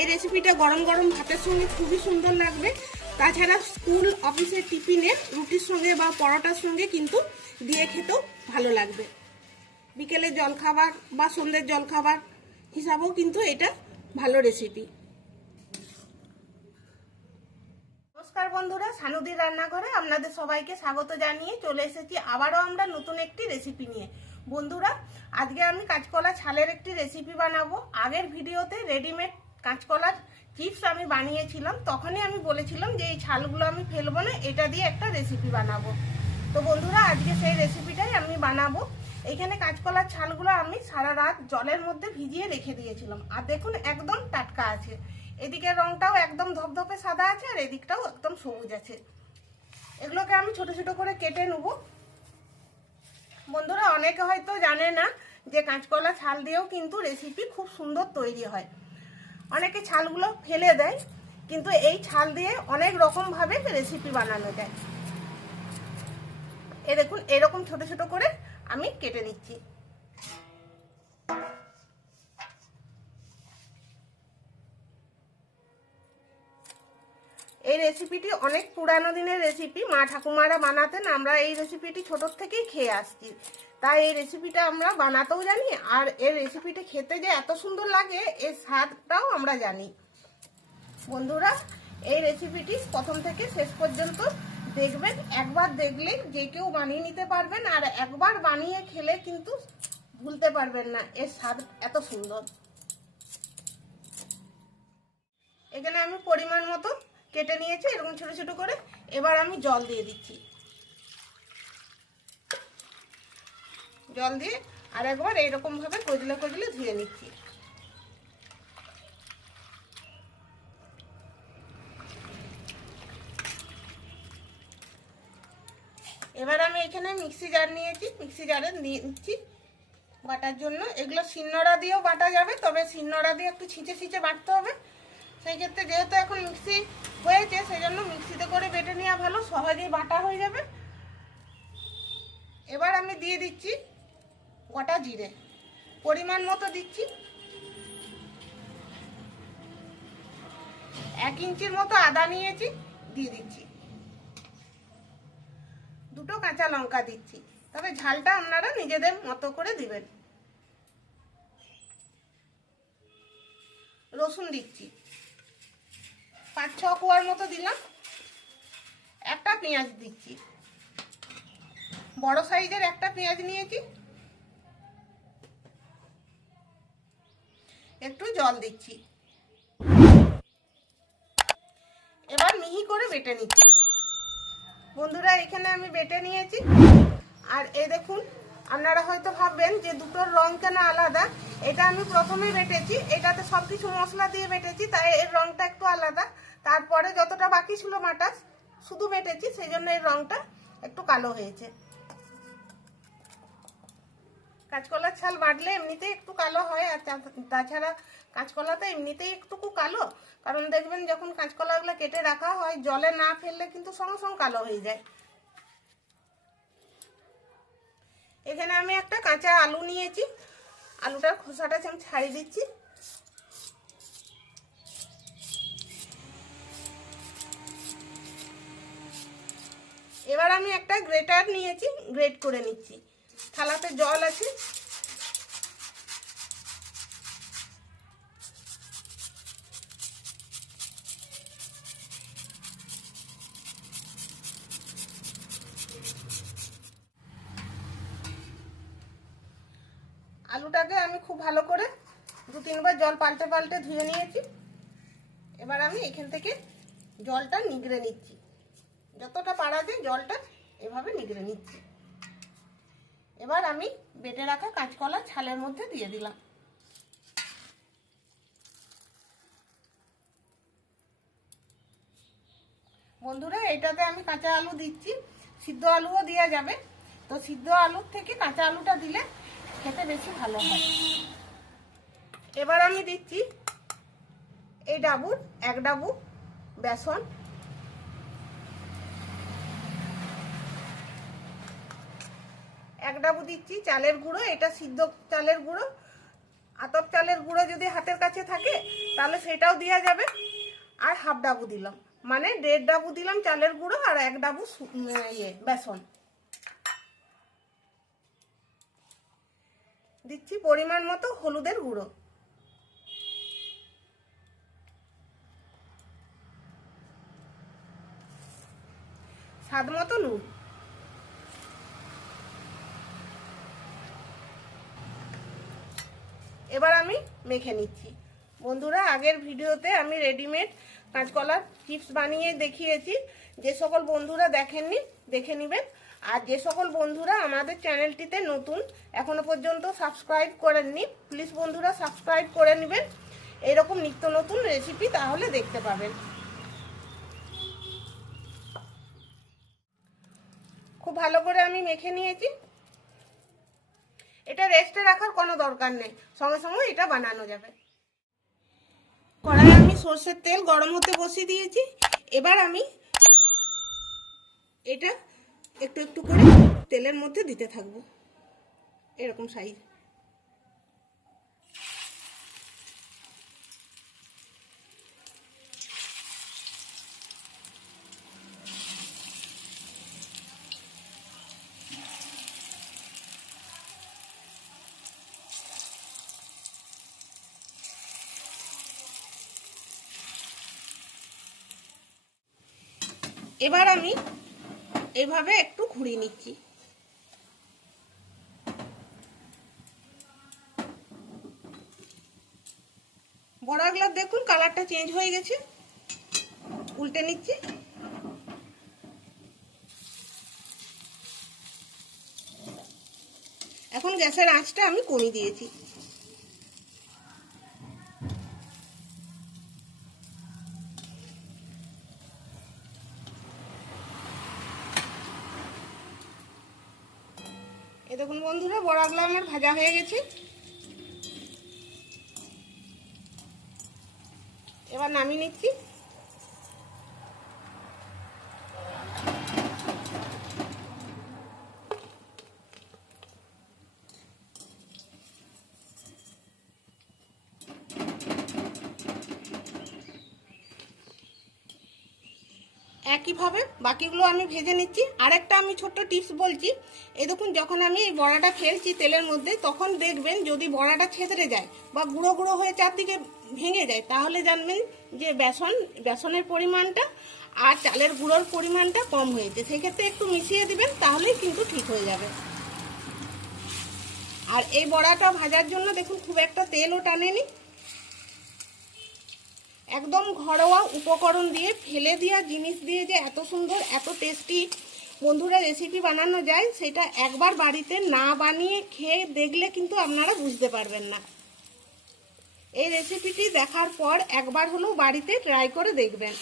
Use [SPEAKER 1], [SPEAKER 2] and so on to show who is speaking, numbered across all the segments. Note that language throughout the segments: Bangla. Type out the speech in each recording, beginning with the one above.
[SPEAKER 1] এই রেসিপিটা গরম গরম ভাতের সঙ্গে খুবই সুন্দর লাগবে। তাছাড়া স্কুল অফিসের টিফিনে রুটির সঙ্গে বা পরোটার সঙ্গে কিন্তু দিয়ে খেতেও ভালো লাগবে। বিকেলে জলখাবার বা সন্ধ্যের জলখাবার হিসাবেও কিন্তু এটা ভালো রেসিপি নমস্কার বন্ধুরা, সানুদির রান্নাঘরে আপনাদের সবাইকে স্বাগত জানিয়ে চলে এসেছি। আবারও আমরা নতুন একটি রেসিপি নিয়ে। বন্ধুরা, আজকে আমি কাঁচকলা ছালের একটি রেসিপি বানাবো। আগের ভিডিওতে রেডিমেড কাঁচকলার চিপস আমি বানিয়েছিলাম, তখনই আমি বলেছিলাম যে এই ছালগুলো আমি ফেলব না, এটা দিয়ে একটা রেসিপি বানাবো। তো বন্ধুরা, আজকে সেই রেসিপিটাই আমি বানাবো। এখানে কাঁচকলার ছালগুলো আমি সারা রাত জলের মধ্যে ভিজিয়ে রেখে দিয়েছিলাম। আর দেখুন, একদম টাটকা আছে। এদিকের রংটাও একদম ধপধপে সাদা আছে, আর এদিকটাও একদম সবুজ আছে। এগুলোকে আমি ছোট ছোট করে কেটে নেব। বন্ধুরা, অনেকে হয়তো জানে না যে কাঁচকলা ছাল দিয়েও কিন্তু রেসিপি খুব সুন্দর তৈরি হয়। অনেকে ছালগুলো ফেলে দেয়, কিন্তু এই ছাল দিয়ে অনেক রকমভাবে রেসিপি বানানো যায়। এ দেখুন, এরকম ছোট ছোট করে আমি কেটে নিচ্ছি। রেসিপিটি অনেক পুরানো দিনের রেসিপি মা ঠাকুমারা বানাতেন, আমরা এই রেসিপিটি ছোটোর থেকেই খেয়ে আসছি। তাই এই রেসিপিটা আমরা বানাতেও জানি, আর এর রেসিপিটা খেতে যে এত সুন্দর লাগে, এর স্বাদটাও আমরা জানি। বন্ধুরা, এই রেসিপিটি প্রথম থেকে শেষ পর্যন্ত দেখবেন, একবার দেখলে যে কেউ বানিয়ে নিতে পারবেন, আর একবার বানিয়ে খেলে কিন্তু ভুলতে পারবেন না, এর স্বাদ এত সুন্দর। এখানে আমি পরিমাণ মতো কেটে নিয়েছি, এরকম ছোট ছোট করে। এবার আমি জল দিয়ে দিচ্ছি। জল দিয়ে আর একবার এইরকম ভাবে কজলে কজলে ধুয়ে নিচ্ছি। এবার আমি এখানে মিক্সি জার নিয়েছি, মিক্সি জারে নিচ্ছি বাটার জন্য। এগুলো শিলনোড়া দিয়েও বাটা যাবে, তবে শিলনোড়া দিয়ে একটু ছিঁচে ছিঁচে বাটতে হবে। সেই ক্ষেত্রে যেহেতু এখন মিক্সি হয়েছে সেই জন্য মিক্সিতে করে বেটে নেওয়া ভালো সহজেই বাটা হয়ে যাবে। এবার আমি দিয়ে দিচ্ছি গোটা জিরে। পরিমাণ মতো দিচ্ছি। এক ইঞ্চির মতো আদা নিয়েছি, দিয়ে দিচ্ছি। দুটো কাঁচা লঙ্কা দিচ্ছি। তবে ঝালটা আপনারা নিজেদের মতো করে দিবেন। রসুন দিচ্ছি। পাঁচ ছ কোয়ার মতো দিলাম। একটা পেঁয়াজ দিচ্ছি। বড় সাইজের একটা পেঁয়াজ নিয়েছি। একটু জল দিচ্ছি। এবার মিহি করে বেটে নিচ্ছি। বন্ধুরা, এখানে আমি বেটে নিয়েছি। আর এই দেখুন আপনারা হয়তো ভাববেন যে দুটোর রং কেন আলাদা? এটা আমি প্রথমে বেটেছি, এটাতে সব কিছু মশলা দিয়ে বেটেছি, তাই এর রংটা একটু আলাদা। তারপরে যতটা বাকি ছিল মাটাস শুধু বেটেছি সেই জন্য এর রংটা একটু কালো হয়েছে। কাঁচকলার ছাল বাটলে এমনিতেই একটু কালো হয়, আর তা- তাছাড়া কাঁচকলাতে এমনিতেই একটুকু কালো। কারণ দেখবেন যখন কাঁচকলাগুলো কেটে রাখা হয়, জলে না ফেললে কিন্তু সঙ্গে সঙ্গে কালো হয়ে যায় এখানে আমি একটা কাঁচা আলু নিয়েছি। আলুটার খোসাটা আমি ছাড়িয়ে দিচ্ছি। এবার আমি একটা গ্রেটার নিয়েছি, গ্রেট করে নিচ্ছি। থালাতে জল আছে। আলুটাকে আমি খুব ভালো করে দু তিনবার জল পাল্টে পাল্টে ধুয়ে নিয়েছি। এবার আমি এখান থেকে জলটা নিগড়ে নিচ্ছি। যতটা পারা যায় জলটা এভাবে নিগড়ে নিচ্ছি। এবার আমি বেটে রাখা কাঁচকলা ছালের মধ্যে দিয়ে দিলাম। বন্ধুরা এটাতে আমি কাঁচা আলু দিচ্ছি। সিদ্ধ আলুও দেওয়া যাবে। তো সিদ্ধ আলুর থেকে কাঁচা আলুটা দিলে খেতে বেশি ভালো হয়। এবার আমি দিচ্ছি এই ডাবুর, এক ডাবু বেসন। এক ডাবু দিচ্ছি চালের গুঁড়ো, এটা সিদ্ধ চালের গুঁড়ো। আতপ চালের গুঁড়ো যদি হাতের কাছে থাকে, তাহলে সেটাও দেওয়া যাবে। আর হাফ ডাবু দিলাম। মানে দেড় ডাবু দিলাম চালের গুঁড়ো আর এক ডাবু ইয়ে বেসন। দিচ্ছি পরিমাণ মতো হলুদের গুঁড়ো। স্বাদ মতো নুন এবার আমি মেখে নিচ্ছি। বন্ধুরা, আগের ভিডিওতে আমি রেডিমেড কাঁচকলার চিপস বানিয়ে দেখিয়েছি। যে সকল বন্ধুরা দেখেননি, দেখে নেবেন। আর যে সকল বন্ধুরা আমাদের চ্যানেলটিতে নতুন, এখনও পর্যন্ত সাবস্ক্রাইব করেননি প্লিজ বন্ধুরা সাবস্ক্রাইব করে নেবেন। এরকম নিত্য নতুন রেসিপি তাহলে দেখতে পাবেন। খুব ভালো করে আমি মেখে নিয়েছি। এটা রেস্টে রাখার কোনো দরকার নেই, সঙ্গে সঙ্গে এটা বানানো যাবে। কড়াই আমি সর্ষের তেল গরম হতে বসিয়ে দিয়েছি। এবার আমি এটা একটু একটু করে তেলের মধ্যে দিতে থাকব। এরকম সাইজ এবার আমি এইভাবে একটু ঘুরিয়ে নিচ্ছি। বড়াগুলো দেখুন কালারটা চেঞ্জ হয়ে গেছে। উল্টে নিচ্ছি। এখন গ্যাসের আঁচটা আমি কমিয়ে দিয়েছি এ দেখুন বন্ধুরা বড়াগুলো আমার ভাজা হয়ে গেছে। এবার নামিয়ে নিচ্ছি। একইভাবে বাকিগুলো আমি ভেজে নিচ্ছি। আরেকটা আমি ছোট্ট টিপস বলছি। এ দেখুন, যখন আমি এই বড়াটা ফেলছি তেলের মধ্যে, তখন দেখবেন যদি বড়াটা ছেতরে যায় বা গুঁড়ো গুঁড়ো হয়ে চারদিকে ভেঙে যায়, তাহলে জানবেন যে বেসন, বেসনের পরিমাণটা আর চালের গুঁড়োর পরিমাণটা কম হয়েছে। সেক্ষেত্রে একটু মিশিয়ে দিবেন, তাহলেই কিন্তু ঠিক হয়ে যাবে। আর এই বড়াটা ভাজার জন্য দেখুন, খুব একটা তেলও টানেনি। একদম ঘরোয়া উপকরণ দিয়ে ফেলে দেওয়া জিনিস দিয়ে যে এত সুন্দর, এত টেস্টি বন্ধুরা রেসিপি বানানো যায়, সেটা একবার বাড়িতে না বানিয়ে খেয়ে দেখলে কিন্তু আপনারা বুঝতে পারবেন না। এই রেসিপিটি দেখার পর একবার হলেও বাড়িতে ট্রাই করে দেখবেন।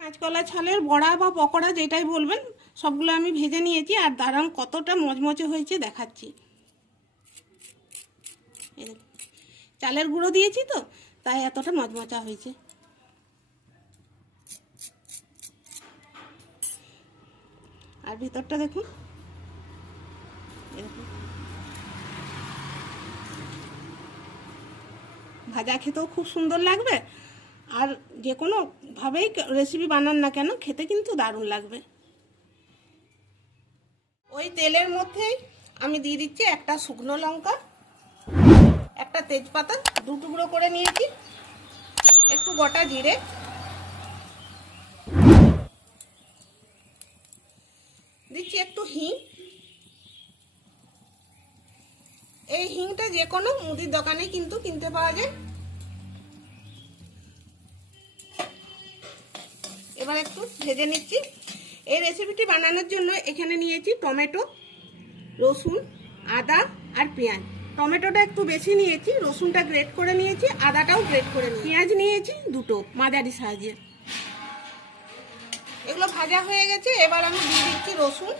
[SPEAKER 1] কাঁচকলা ছালের বড়া বা পকোড়া যেটাই বলবেন, সবগুলো আমি ভেজে নিয়েছি আর দাঁড়ান কতটা মচমচে হয়েছে দেখাচ্ছি এই দেখুন। চালের গুঁড়ো দিয়েছি তো, তাই এতটা মচমচা হয়েছে। আর ভিতরটা দেখুন। দেখুন। ভাজা খেতেও খুব সুন্দর লাগবে, আর যে কোনো ভাবেই রেসিপি বানান না কেন, খেতে কিন্তু দারুণ লাগবে। ওই তেলের মধ্যেই আমি দিয়ে দিচ্ছি একটা শুকনো লঙ্কা তেজপাতা দু টুকরো করে নিয়েছি। একটু গোটা জিরে। দিচ্ছি একটু হিং। এই হিংটা যে কোনো মুদির দোকানে কিন্তু কিনতে পাওয়া যায়। এবার একটু ভেজে নিচ্ছি। এই রেসিপিটি বানানোর জন্য এখানে নিয়েছি টমেটো, রসুন, আদা আর পেঁয়াজ। টমেটোটা একটু বেশি নিয়েছি, রসুনটা গ্রেট করে নিয়েছি, আদাটাও গ্রেট করে নিয়েছি। পেঁয়াজ নিয়েছি দুটো মাঝারি সাইজের। এগুলো ভাজা হয়ে গেছে, এবার আমি দিয়ে দিচ্ছি রসুন।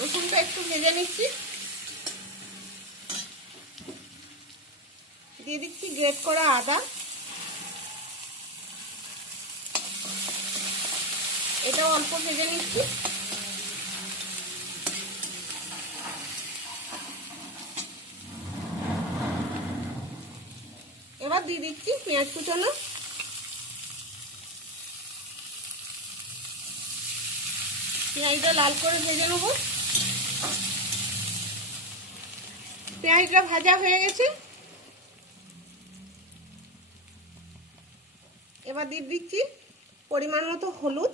[SPEAKER 1] রসুনটা একটু ভেজে নিচ্ছি। দিয়ে দিচ্ছি গ্রেট করা আদা। এটাও অল্প ভেজে নিচ্ছি। পেঁয়াজ কুচানো। পেঁয়াজটা লাল করে ভেজে নেব। পেঁয়াজটা ভাজা হয়ে গেছে। এবার দিয়ে দিচ্ছি পরিমাণ মতো হলুদ।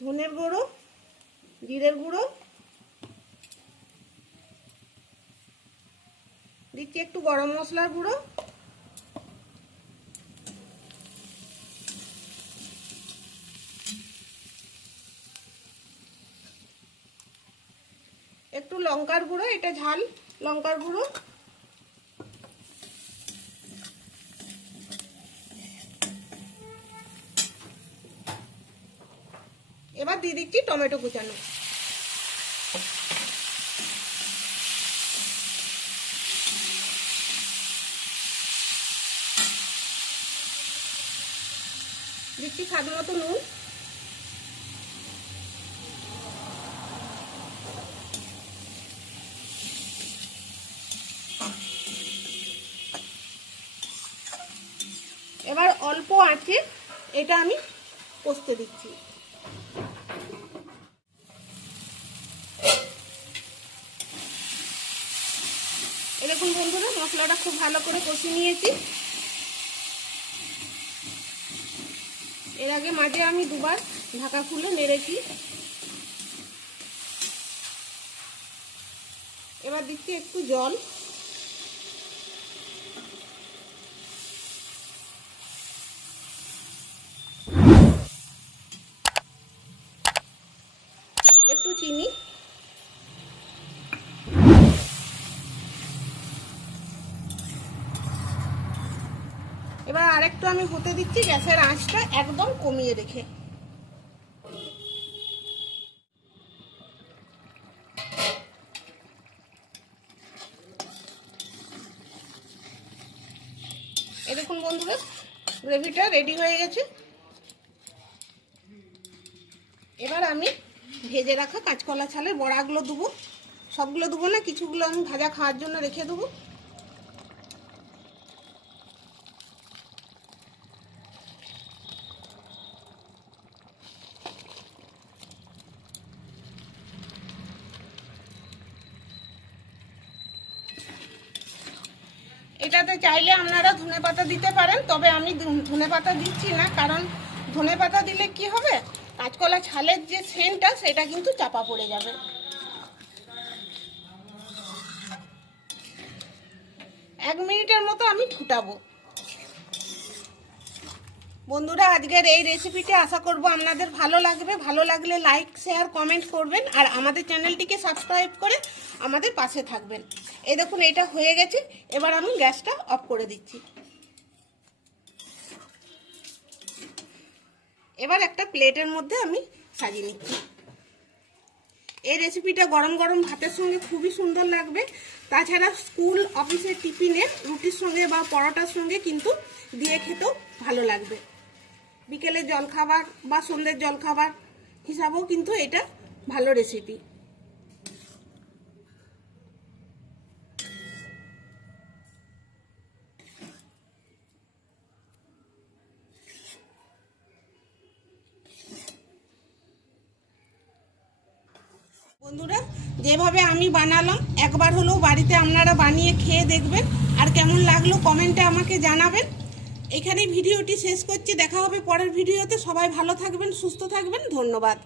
[SPEAKER 1] ধনের গুঁড়ো, জিরের গুঁড়ো। দিচ্ছি একটু গরম মশলার গুঁড়ো। একটু লঙ্কার গুঁড়ো, এটা ঝাল, লঙ্কার গুঁড়ো। এবার দিয়ে দিচ্ছি টমেটো কুচানো দিচ্ছি স্বাদ মতো নুন। এবার অল্প আছে এটা আমি কষতে দিচ্ছি। এরকম বন্ধুরা, মশলাটা খুব ভালো করে কষে নিয়েছি। এর আগে মাঝে আমি দুবার ঢাকা খুলে নেড়েছি এবার দিচ্ছি একটু জল একটু চিনি আরেকটু আমি হতে দিচ্ছি, গ্যাসের আঁচটা একদম কমিয়ে রেখে। দেখুন বন্ধুরা, গ্রেভিটা রেডি হয়ে গেছে। এবার আমি ভেজে রাখা কাঁচকলা ছালের বড়াগুলো দেবো। সবগুলো দেবো না, কিছুগুলো আমি ভাজা খাওয়ার জন্য রেখে দেবো। এটাতে চাইলে আপনারা ধনে পাতা দিতে পারেন, তবে আমি ধনে পাতা দিচ্ছি না, কারণ ধনে পাতা দিলে কি হবে? কাঁচকলা ছালের যে সেন্টটা, সেটা কিন্তু চাপা পড়ে যাবে। এক মিনিটের মতো আমি ফুটাবো। বন্ধুরা, আজকের এই রেসিপিটি আশা করব আপনাদের ভালো লাগবে। ভালো লাগলে লাইক শেয়ার কমেন্ট করবেন, আর আমাদের চ্যানেলটিকে সাবস্ক্রাইব করে আমাদের পাশে থাকবেন। এই দেখুন এটা হয়ে গেছে। এবার আমি গ্যাসটা অফ করে দিচ্ছি। এবার একটা প্লেটের মধ্যে আমি সাজিয়ে নিচ্ছি। এই রেসিপিটা গরম গরম ভাতের সঙ্গে খুবই সুন্দর লাগবে। তাছাড়া স্কুল, অফিসের টিফিনে রুটির সঙ্গে বা পরোটার সঙ্গে কিন্তু দিয়ে খেতেও ভালো লাগবে। বিকেলে জলখাবার বা সন্ধ্যের জলখাবার হিসাবেও কিন্তু এটা ভালো রেসিপি বন্ধুরা, যেভাবে আমি বানালাম, একবার হলেও বাড়িতে আপনারা বানিয়ে খেয়ে দেখবেন। আর কেমন লাগল কমেন্টে আমাকে জানাবেন। এখানেই ভিডিওটি শেষ করছি, দেখা হবে পরের ভিডিওতে। সবাই ভালো থাকবেন, সুস্থ থাকবেন, ধন্যবাদ।